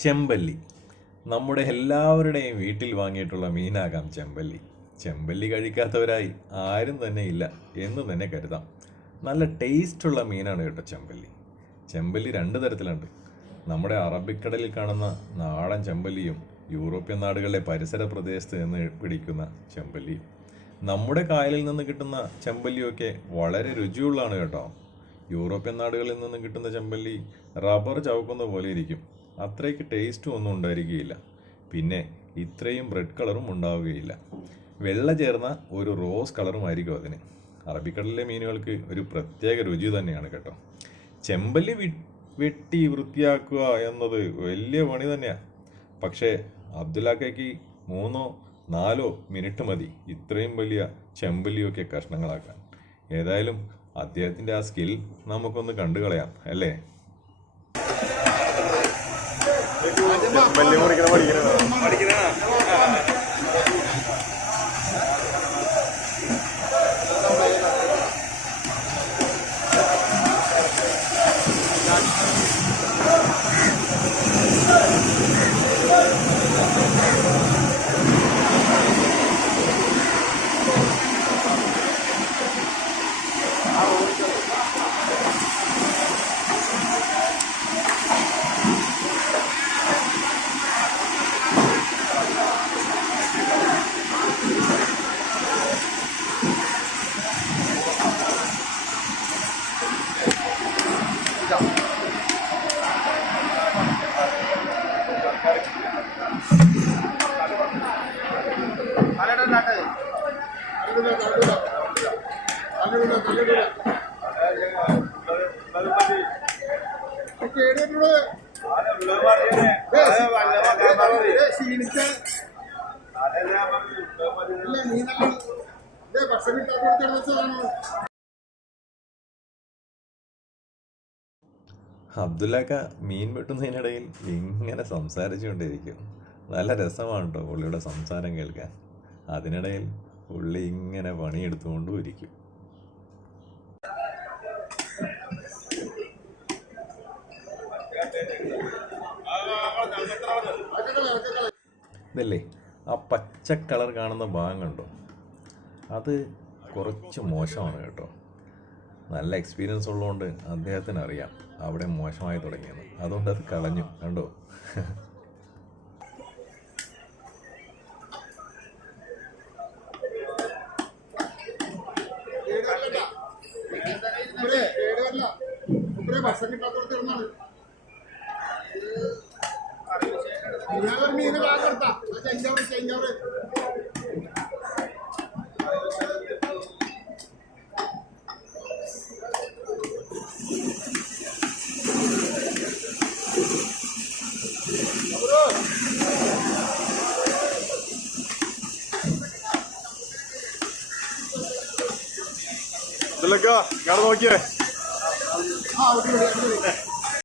ചെമ്പല്ലി. നമ്മുടെ എല്ലാവരുടെയും വീട്ടിൽ വാങ്ങിയിട്ടുള്ള മീനാകാം ചെമ്പല്ലി. ചെമ്പല്ലി കഴിക്കാത്തവരായി ആരും തന്നെ ഇല്ല എന്ന് തന്നെ കരുതാം. നല്ല ടേസ്റ്റുള്ള മീനാണ് കേട്ടോ ചെമ്പല്ലി. ചെമ്പല്ലി രണ്ട് തരത്തിലുണ്ട്. നമ്മുടെ അറബിക്കടലിൽ കാണുന്ന നാടൻ ചെമ്പല്ലിയും യൂറോപ്യൻ നാടുകളിലെ പരിസര പ്രദേശത്ത് നിന്ന് പിടിക്കുന്ന ചെമ്പല്ലിയും. നമ്മുടെ കായലിൽ നിന്ന് കിട്ടുന്ന ചെമ്പല്ലിയൊക്കെ വളരെ രുചിയുള്ളതാണ് കേട്ടോ. യൂറോപ്യൻ നാടുകളിൽ നിന്ന് കിട്ടുന്ന ചെമ്പല്ലി റബ്ബർ ചവക്കുന്ന പോലെ ഇരിക്കും. അത്രയ്ക്ക് ടേസ്റ്റും ഒന്നും ഉണ്ടായിരിക്കുകയില്ല. പിന്നെ ഇത്രയും റെഡ് കളറും ഉണ്ടാവുകയില്ല. വെള്ള ചേർന്ന ഒരു റോസ് കളറും കളറുമായിരിക്കും അതിന്. അറബിക്കടലിലെ മീനുകൾക്ക് ഒരു പ്രത്യേക രുചി തന്നെയാണ് കേട്ടോ. ചെമ്പല്ലി വെട്ടി വൃത്തിയാക്കുക എന്നത് വലിയ പണി തന്നെയാണ് പക്ഷേ അബ്ദുല്ലാക്കയ്ക്ക് മൂന്നോ നാലോ മിനിറ്റ് മതി ഇത്രയും വലിയ ചെമ്പല്ലിയൊക്കെ കഷ്ണങ്ങളാക്കാൻ. ഏതായാലും അദ്ദേഹത്തിന്റെ ആ സ്കിൽ നമുക്കൊന്ന് കണ്ടു കളയാം അല്ലേ? ചെമ്പല്ലി മുറിക്കണം പഠിക്കണം അബ്ദുല്ലാക്ക മീൻ വെട്ടുന്നതിനിടയിൽ ഇങ്ങനെ സംസാരിച്ചുകൊണ്ടിരിക്കും. നല്ല രസമാണ് കേട്ടോ പുള്ളിയുടെ സംസാരം കേൾക്കാൻ. അതിനിടയിൽ പുള്ളി ഇങ്ങനെ പണിയെടുത്തുകൊണ്ടും ഇരിക്കും. ഇതല്ലേ ആ പച്ച കളർ കാണുന്ന ഭാഗം കണ്ടോ? അത് കുറച്ച് മോശമാണ് കേട്ടോ. നല്ല എക്സ്പീരിയൻസ് ഉള്ളതുകൊണ്ട് അദ്ദേഹത്തിന് അറിയാം അവിടെ മോശമായി തുടങ്ങിയത് അതുകൊണ്ട് അത് കളഞ്ഞു കണ്ടോ? മീന് കാക്കെടുത്താ ചെഞ്ചവറ് ചെഞ്ചവറ് ഇതിലൊക്കെ ഞാൻ നോക്കിയേ. ആ അവിടെ